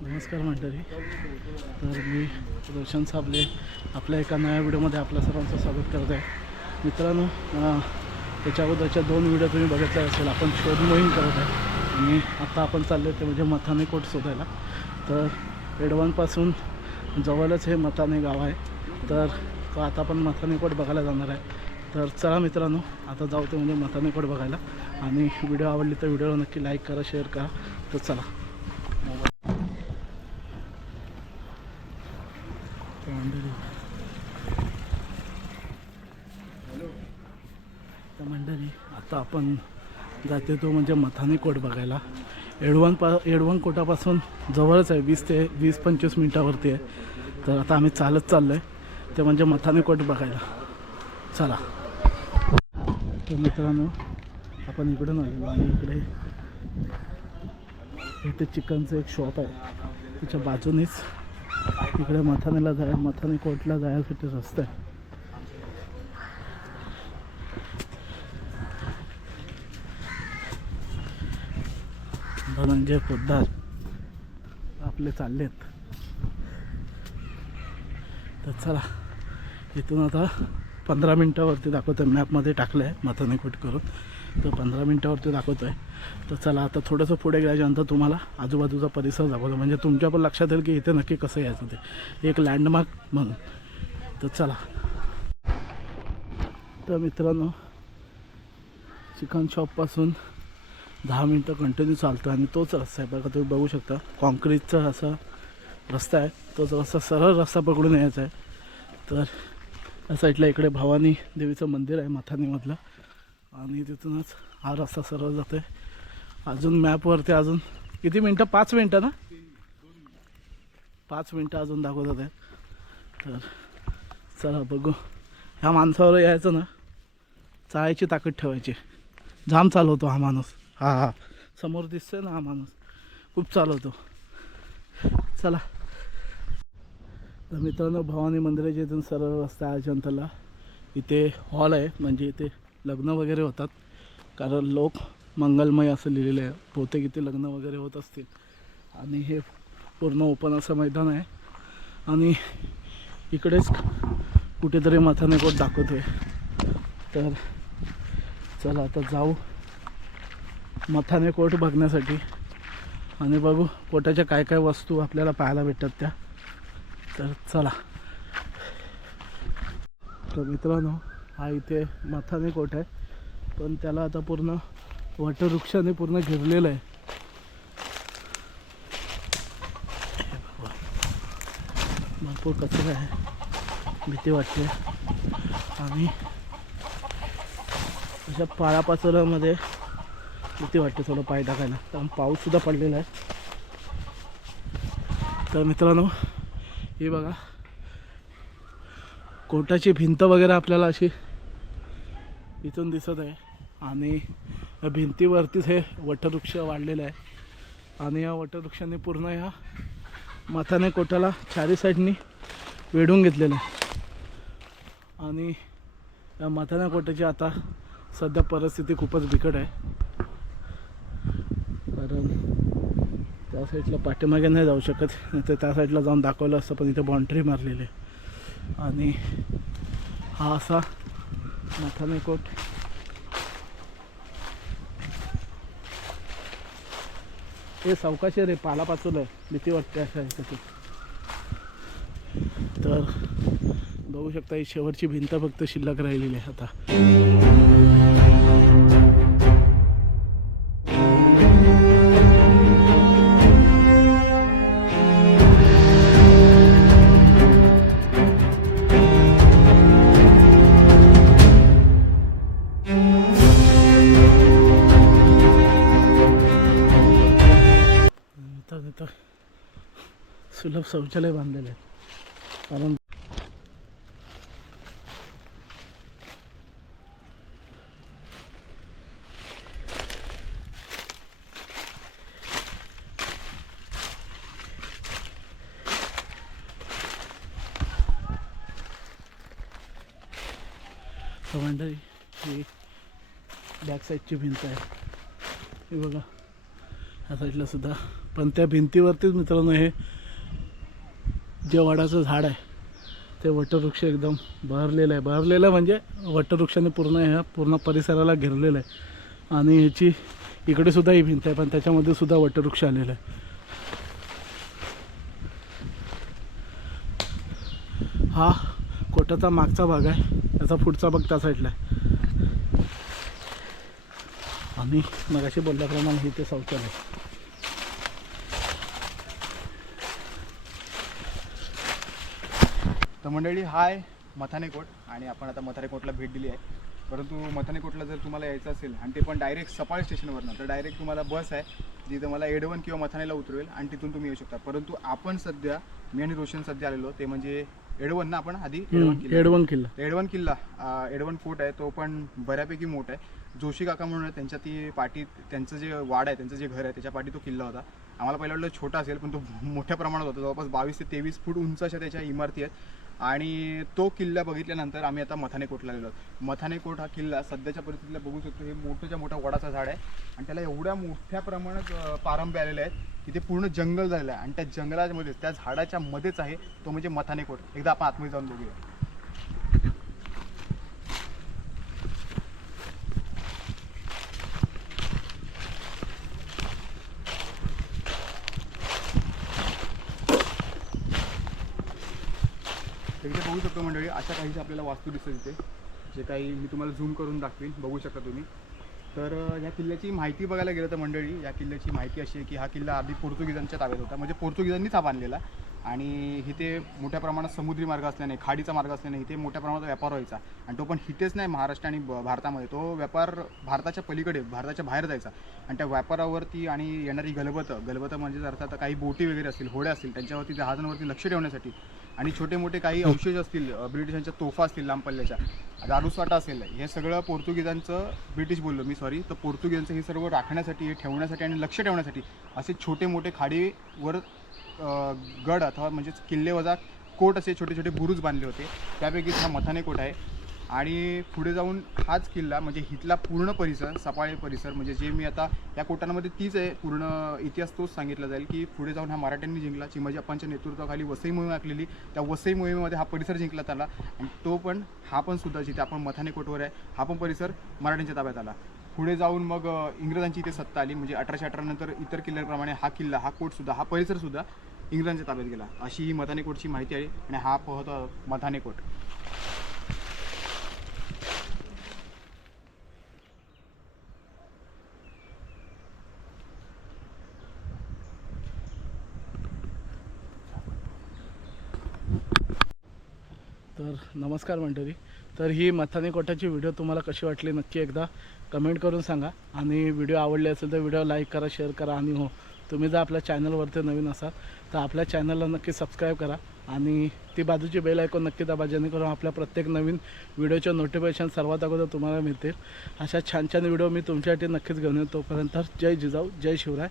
नमस्कार मंडळी. तर मी रोशन साबले आपल्या एका नव्या व्हिडिओमध्ये आपल्या सर्वांचं स्वागत करत आहे. मित्रांनो त्याच्या अगोदरच्या दोन व्हिडिओ तुम्ही बघितले असेल आपण शोध मोहीम करत आहे. आणि आत्ता आपण चाललो ते म्हणजे मथाने कोट शोधायला. तर एडवानपासून जवळच हे मथाने गाव आहे. तर तो आता आपण मथाने कोट बघायला जाणार आहे. तर चला मित्रांनो आता जाऊ ते म्हणजे मथाने कोट बघायला. आणि व्हिडिओ आवडली तर व्हिडिओ नक्की लाईक करा शेअर करा. तर चला. तर मंडळी तर मंडळी आता आपण जाते तो म्हणजे मथानी कोट बघायला. एडवन पा एडवन कोटापासून जवळच आहे वीस ते वीस पंचवीस मिनटावरती आहे. तर आता आम्ही चालत चाललो आहे ते म्हणजे मथानी कोट बघायला. चला. तर मित्रांनो आपण इकडून आलेलो आणि इकडे इथे चिकनचं एक शॉप आहे. त्याच्या बाजूनेच इकडे मथानेला जाय मथाने कोर्टला जायसाठी रस्ता आहे. धनंजय पोद्दार आपले चाललेत. तर चला इथून आता पंधरा मिनटावरती दाखवतो मॅपमध्ये टाकलं आहे मथाने कोट करून. तर पंधरा मिनटावरती दाखवतो आहे तर चला आता थोडंसं पुढे गेल्याच्यानंतर तुम्हाला आजूबाजूचा परिसर दाखवतो. म्हणजे तुमच्या पण लक्षात येईल की इथे नक्की कसं यायचं ते. एक लँडमार्क म्हणून. तर चला. तर मित्रांनो चिकन शॉपपासून दहा मिनटं कंटिन्यू चालतो आणि तोच रस्ता आहे बघा तुम्ही बघू शकता. कॉन्क्रीटचा असा रस्ता आहे. तोच रस्ता सरळ रस्ता पकडून यायचा आहे. तर या साईडला इकडे भवानी देवीचं मंदिर आहे मथानीमधलं. आणि तिथूनच हा रस्ता सरळ जातो आहे अजून मॅपवरती अजून किती मिनटं? पाच मिनटं ना? पाच मिनटं अजून दाखवत आहेत. तर चला बघू. ह्या माणसावर यायचं ना? चाळायची ताकद ठेवायची. जाम चालवतो हा माणूस. हा हा. समोर दिसतोय ना हा माणूस? खूप चालवतो. चला. तर मित्रांनो भवानी मंदिराच्या इथून सरळ रस्ता आहे जनताला. इथे हॉल आहे म्हणजे इथे लग्न वगैरे होतात. कारण लोक मंगलमय असं लिहिलेलं आहे. बहुतेक इथे लग्न वगैरे होत असतील. आणि हे पूर्ण ओपन असं मैदान आहे. आणि इकडेच कुठेतरी मथाने कोट दाखवतोय. तर चला आता जाऊ मथाने कोट बघण्यासाठी. आणि बघू कोटाच्या काय काय वस्तू आपल्याला पाहायला भेटतात त्या. तर चला. तर मित्रांनो हा इथे मथाने कोट आहे. पण त्याला आता पूर्ण वटवृक्षाने पूर्ण घेरलेलं आहे. भरपूर कचरा आहे. भीती वाटते. आणि अशा पाळापाचोऱ्यामध्ये भीती वाटते थोडं पाय टाकायला. कारण पाऊससुद्धा पडलेला आहे. तर मित्रांनो हे बघा. कोटाची भिंत वगैरे आपल्याला अशी इथून दिसत आहे. आणि या भिंतीवरतीच हे वटवृक्ष वाढलेलं आहे. आणि या वटवृक्षाने पूर्ण या माथाने कोटाला चारी साईडनी वेढून घेतलेलं आहे. आणि या माथाने कोटाची आता सध्या परिस्थिती खूपच बिकट आहे. कारण त्या साईडला पाठीमागे नाही जाऊ शकत नाही तर त्या साईडला जाऊन दाखवलं असतं पण इथे बाउंड्री मारलेली आहे. आणि हा असा मथाने कोट हे सावकाशी रे पाला पाचवलं भीती वाटते अशा ह्याच्यात तर बघू शकता ही शेवटची भिंत फक्त शिल्लक राहिलेली आहे आता. मतलब शौचालय बांधलेले आहेत. कारण मंडळी ही बॅक साईडची भिंत आहे. हे बघा. ह्या साईडला सुद्धा. पण त्या भिंतीवरतीच मित्रांनो हे जे वडाचं झाड आहे ते वटवृक्ष एकदम बहरलेलं आहे. बहरलेलं म्हणजे वटवृक्षाने पूर्ण ह्या पूर्ण परिसराला घेरलेलं आहे. आणि ह्याची इकडे सुद्धा ही भिंत आहे पण त्याच्यामध्ये सुद्धा वटवृक्ष आलेलं आहे. हा कोटाचा मागचा भाग आहे त्याचा पुढचा भाग त्या साईडला आहे. आणि मगाशी बोलल्याप्रमाणे हे ते शौचालय तर मंडळी हाय मथाने कोट आणि आपण आता मथाने कोटला भेट दिली आहे. परंतु मथाने कोटला जर तुम्हाला यायचं असेल आणि ते पण डायरेक्ट सफाळ स्टेशनवरनं तर डायरेक्ट तुम्हाला बस आहे. जी तुम्हाला एडवन किंवा मथानेला उतरवेल आणि तिथून तुम्ही येऊ शकता. परंतु आपण सध्या मी आणि रोशन सध्या आलेलो ते म्हणजे एडवन ना आपण आधी एडवन किल्ला. एडवण किल्ला. एडवन किल्ला एडवन फोर्ट आहे तो पण बऱ्यापैकी मोठा आहे. जोशी काका म्हणून त्यांच्या ती पाठी त्यांचं जे वाड आहे त्यांचं जे घर आहे त्याच्या पाठी तो किल्ला होता. आम्हाला पहिलं वाटलं छोटा असेल पण तो मोठ्या प्रमाणात होता. जवळपास बावीस ते तेवीस फूट उंच अशा त्याच्या इमारती आहेत. आणि तो किल्ला बघितल्यानंतर आम्ही आता मथाने कोटला गेलो मथानेकोट मथाने कोट हा किल्ला सध्याच्या परिस्थितीला बघू शकतो. हे मोठंच्या मोठा वडाचं झाड आहे. आणि त्याला एवढ्या मोठ्या प्रमाणात पारंब्या आलेले आहेत की ते पूर्ण जंगल झालेलं आहे. आणि त्या जंगलामध्ये त्या झाडाच्या मध्येच आहे तो म्हणजे मथाने कोट एकदा आपण आतमध्ये जाऊन बघूया. तर इथे बघू शकतो मंडळी अशा काहीच आपल्याला वास्तू दिसत इथे जे काही मी तुम्हाला झूम करून दाखवीन बघू शकता तुम्ही. तर या किल्ल्याची माहिती बघायला गेलं तर मंडळी या किल्ल्याची माहिती अशी आहे की हा किल्ला आधी पोर्तुगीजांच्या ताब्यात होता. म्हणजे पोर्तुगीजांनीच हा बांधलेला. आणि इथे मोठ्या प्रमाणात समुद्री मार्ग असल्याने खाडीचा मार्ग असल्याने इथे मोठ्या प्रमाणात व्यापार व्हायचा. आणि तो पण इथेच नाही महाराष्ट्र आणि भारतामध्ये. तो व्यापार भारताच्या पलीकडे भारताच्या बाहेर जायचा. आणि त्या व्यापारावरती आणि येणारी गलबतं गलबतं म्हणजे अर्थात काही बोटी वगैरे असतील होड्या असतील त्यांच्यावरती जहाजांवरती लक्ष ठेवण्यासाठी आणि छोटे मोठे काही अवशेष असतील अ, ब्रिटिशांच्या तोफा असतील लांब पल्ल्याच्या दारूसाटा असेल हे सगळं पोर्तुगीजांचं ब्रिटिश बोललो मी सॉरी तर पोर्तुगीजांचं हे सर्व राखण्यासाठी हे ठेवण्यासाठी आणि लक्ष ठेवण्यासाठी असे छोटे मोठे खाडीवर अ, गड अथवा म्हणजेच किल्ले वजा कोट असे छोटे छोटे बुरुज बांधले होते. त्यापैकी हा मथाने कोट आहे. आणि पुढे जाऊन हाच किल्ला म्हणजे इथला पूर्ण परिसर सफाळे परिसर म्हणजे जे मी आता या कोटांमध्ये तीच आहे पूर्ण इतिहास तोच सांगितला जाईल की पुढे जाऊन हा मराठ्यांनी जिंकला चिमाजी अप्पांच्या नेतृत्वाखाली वसई मोहीम आखलेली त्या वसई मोहिमेमध्ये हा परिसर जिंकला त्याला. आणि तो पण हा पण सुद्धा जिथे आपण मथाने कोटवर आहे हा पण परिसर मराठ्यांच्या ताब्यात आला. पुढे जाऊन मग इंग्रजांची इथे सत्ता आली म्हणजे अठराशे अठरा नंतर इतर किल्ल्यांप्रमाणे हा किल्ला हा कोटसुद्धा हा परिसरसुद्धा इंग्रजांच्या ताब्यात गेला. अशी ही मथाने कोटची माहिती आहे आणि हा होता मथाने कोट तर नमस्कार मंडळी. तर ही मथाने कोटाची व्हिडिओ तुम्हाला कशी वाटली नक्की एकदा कमेंट करून सांगा. आणि व्हिडिओ आवडले असेल तर व्हिडिओ लाईक करा शेअर करा आणि हो तुम्ही जर आपल्या चॅनलवरती नवीन असाल तर आपल्या चॅनलला नक्की सबस्क्राईब करा. आणि ती बाजूची बेल ऐकून नक्की दाबा जेणेकरून आपल्या प्रत्येक नवीन व्हिडिओचे नोटिफिकेशन सर्वात अगोदर तुम्हाला मिळतील. अशा छान छान व्हिडिओ मी तुमच्यासाठी नक्कीच घेऊन येतो. तोपर्यंत जय जिजाऊ जय शिवराय.